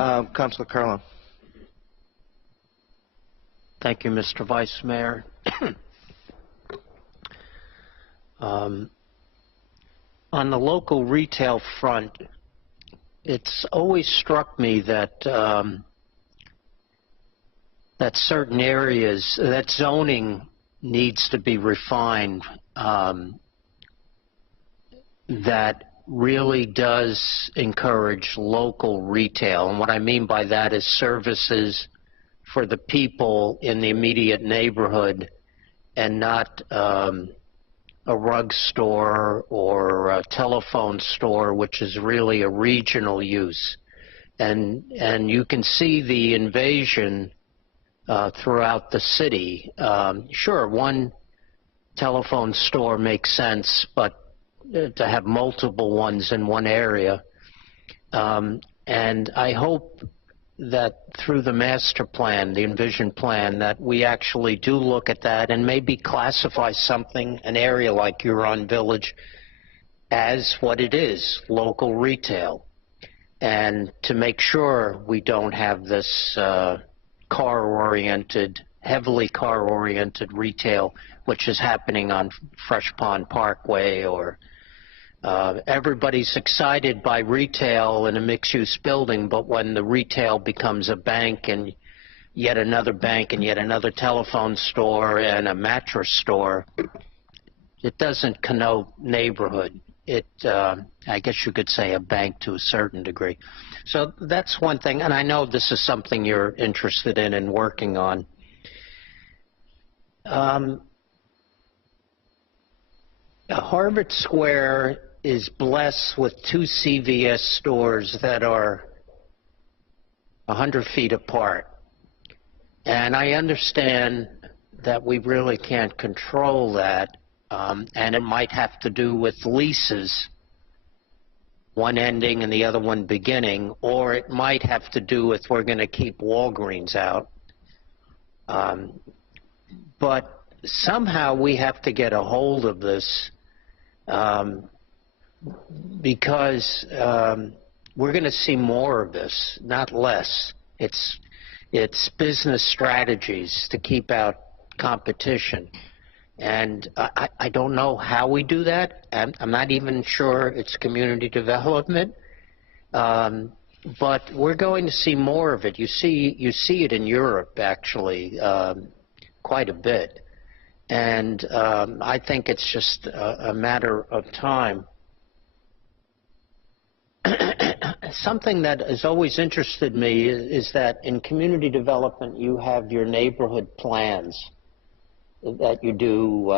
Councillor Carlone. Thank you, Mr. Vice Mayor. On the local retail front, it's always struck me that that certain areas, that zoning needs to be refined, that really does encourage local retail. And what I mean by that is services for the people in the immediate neighborhood, and not a rug store or a telephone store, which is really a regional use. And you can see the invasion throughout the city. Sure, one telephone store makes sense, but to have multiple ones in one area. And I hope that through the master plan, the envision plan, that we actually do look at that and maybe classify something, an area like Huron Village, as what it is, local retail. And to make sure we don't have this car-oriented, heavily car-oriented retail, which is happening on Fresh Pond Parkway, or everybody's excited by retail in a mixed-use building, but when the retail becomes a bank and yet another telephone store and a mattress store, it doesn't connote neighborhood. It, I guess you could say, a bank to a certain degree. So that's one thing, and I know this is something you're interested in and working on. Harvard Square is blessed with 2 CVS stores that are 100 feet apart. And I understand that we really can't control that, and it might have to do with leases, one ending and the other one beginning, or it might have to do with we're going to keep Walgreens out. But somehow we have to get a hold of this, because we're going to see more of this, not less. It's business strategies to keep out competition. And I don't know how we do that. I'm not even sure it's community development. But we're going to see more of it. You see it in Europe, actually, quite a bit. And I think it's just a matter of time. Something that has always interested me is that in community development you have your neighborhood plans that you do,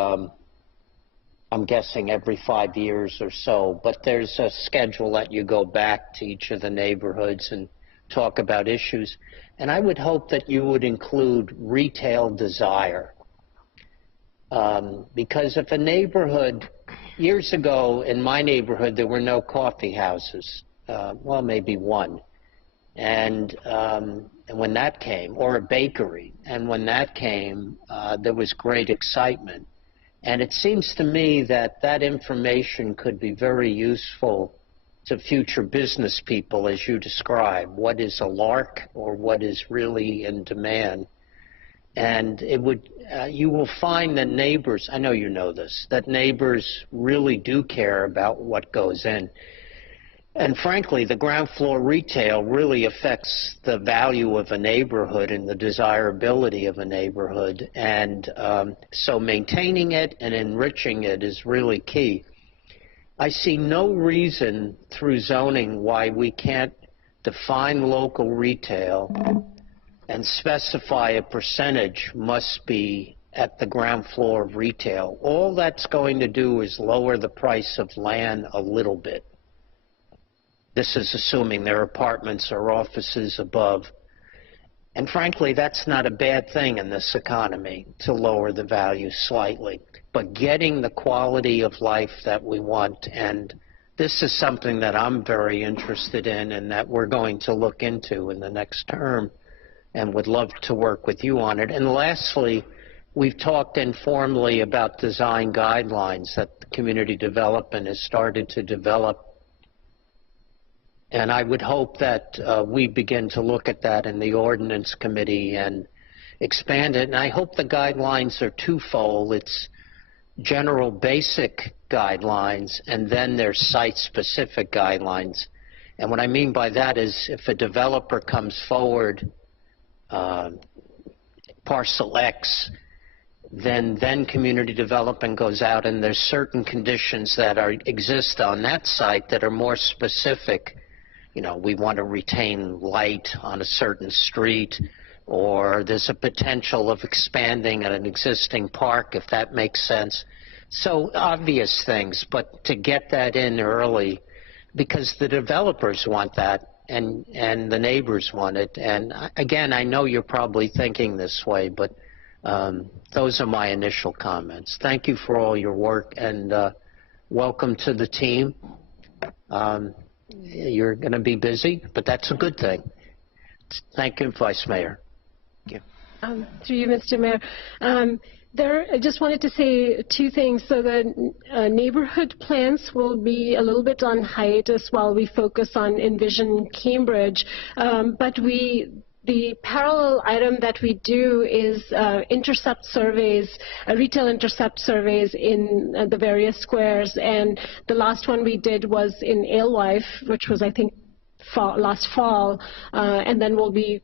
I'm guessing every 5 years or so, but there's a schedule that you go back to each of the neighborhoods and talk about issues. And I would hope that you would include retail desire. Because if a neighborhood, years ago in my neighborhood there were no coffee houses, well, maybe one, and when that came, or a bakery, and when that came, there was great excitement. And it seems to me that that information could be very useful to future business people, as you describe, what is a lark or what is really in demand. And it would, you will find that neighbors, I know you know this, that neighbors really do care about what goes in. And frankly, the ground floor retail really affects the value of a neighborhood and the desirability of a neighborhood. And so maintaining it and enriching it is really key. I see no reason through zoning why we can't define local retail and specify a percentage must be at the ground floor of retail. All that's going to do is lower the price of land a little bit. This is assuming there are apartments or offices above. And frankly, that's not a bad thing in this economy, to lower the value slightly. But getting the quality of life that we want, and this is something that I'm very interested in and that we're going to look into in the next term, and would love to work with you on it. And lastly, we've talked informally about design guidelines that the community development has started to develop. And I would hope that we begin to look at that in the ordinance committee and expand it. And I hope the guidelines are twofold. It's general basic guidelines, and then there's site-specific guidelines. And what I mean by that is if a developer comes forward, parcel X, then community development goes out, and there's certain conditions that exist on that site that are more specific. You know, we want to retain light on a certain street, or there's a potential of expanding an existing park, if that makes sense. So obvious things, but to get that in early, because the developers want that, and the neighbors want it. And again, I know you're probably thinking this way, but those are my initial comments. Thank you for all your work, and welcome to the team. You're going to be busy, but that's a good thing. Thank you, Vice Mayor. Thank you. Through you, Mr. Mayor. I just wanted to say two things. So the neighborhood plans will be a little bit on hiatus while we focus on Envision Cambridge, but the parallel item that we do is intercept surveys, retail intercept surveys in the various squares. And the last one we did was in Alewife, which was, I think, last fall. And then we'll be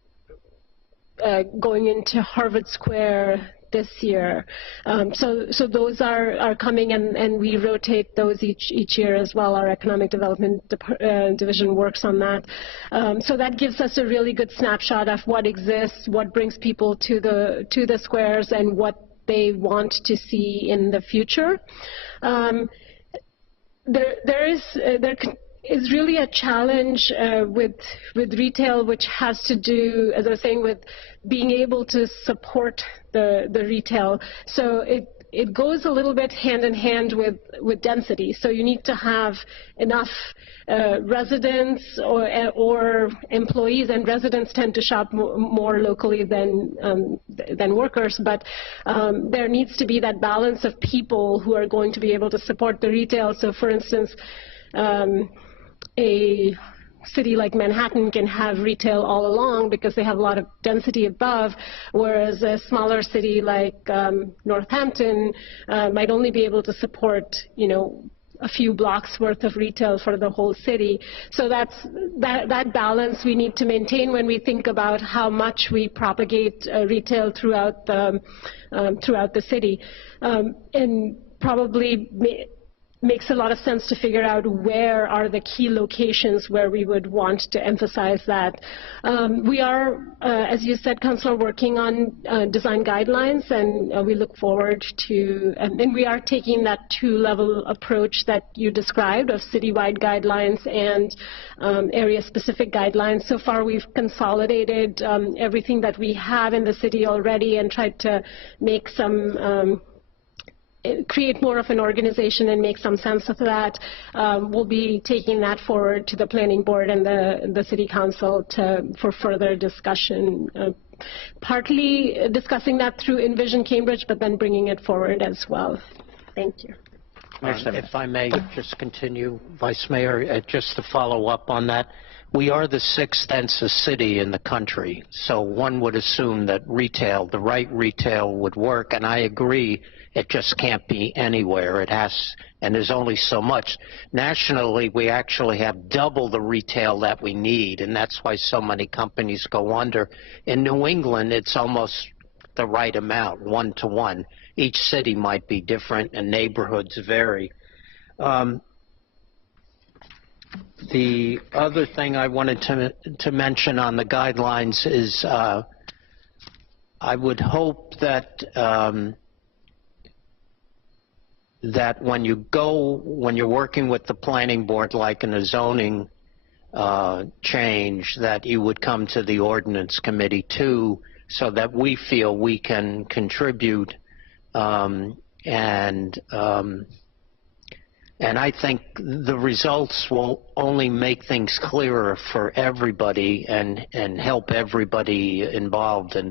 going into Harvard Square this year. So those are coming, and we rotate those each year as well. Our Economic Development Division works on that. So that gives us a really good snapshot of what exists, what brings people to the squares, and what they want to see in the future. There is really a challenge with retail, which has to do, as I was saying, with being able to support the retail. So it goes a little bit hand in hand with density. So you need to have enough residents or employees, and residents tend to shop more locally than workers. But there needs to be that balance of people who are going to be able to support the retail. So, for instance, a city like Manhattan can have retail all along because they have a lot of density above, whereas a smaller city like Northampton might only be able to support, a few blocks worth of retail for the whole city. So that balance we need to maintain when we think about how much we propagate retail throughout the city, and probably makes a lot of sense to figure out where are the key locations where we would want to emphasize that. We are, as you said, Councillor, working on design guidelines, and we look forward to, and we are taking that two-level approach that you described of citywide guidelines and area-specific guidelines. So far, we've consolidated everything that we have in the city already and tried to make some create more of an organization and make some sense of that. We'll be taking that forward to the planning board and the city council for further discussion, partly discussing that through Envision Cambridge, but then bringing it forward as well. Thank you. If I may just continue, Vice Mayor, just to follow up on that. We are the sixth densest city in the country, so one would assume that retail, the right retail, would work, and I agree. It just can't be anywhere. It has, and there's only so much. Nationally, we actually have double the retail that we need, and that's why so many companies go under. In New England, it's almost the right amount, 1-to-1. Each city might be different, and neighborhoods vary. The other thing I wanted to mention on the guidelines is I would hope that that when you're working with the planning board, like in a zoning change, that you would come to the ordinance committee too, so that we feel we can contribute, and I think the results will only make things clearer for everybody and help everybody involved in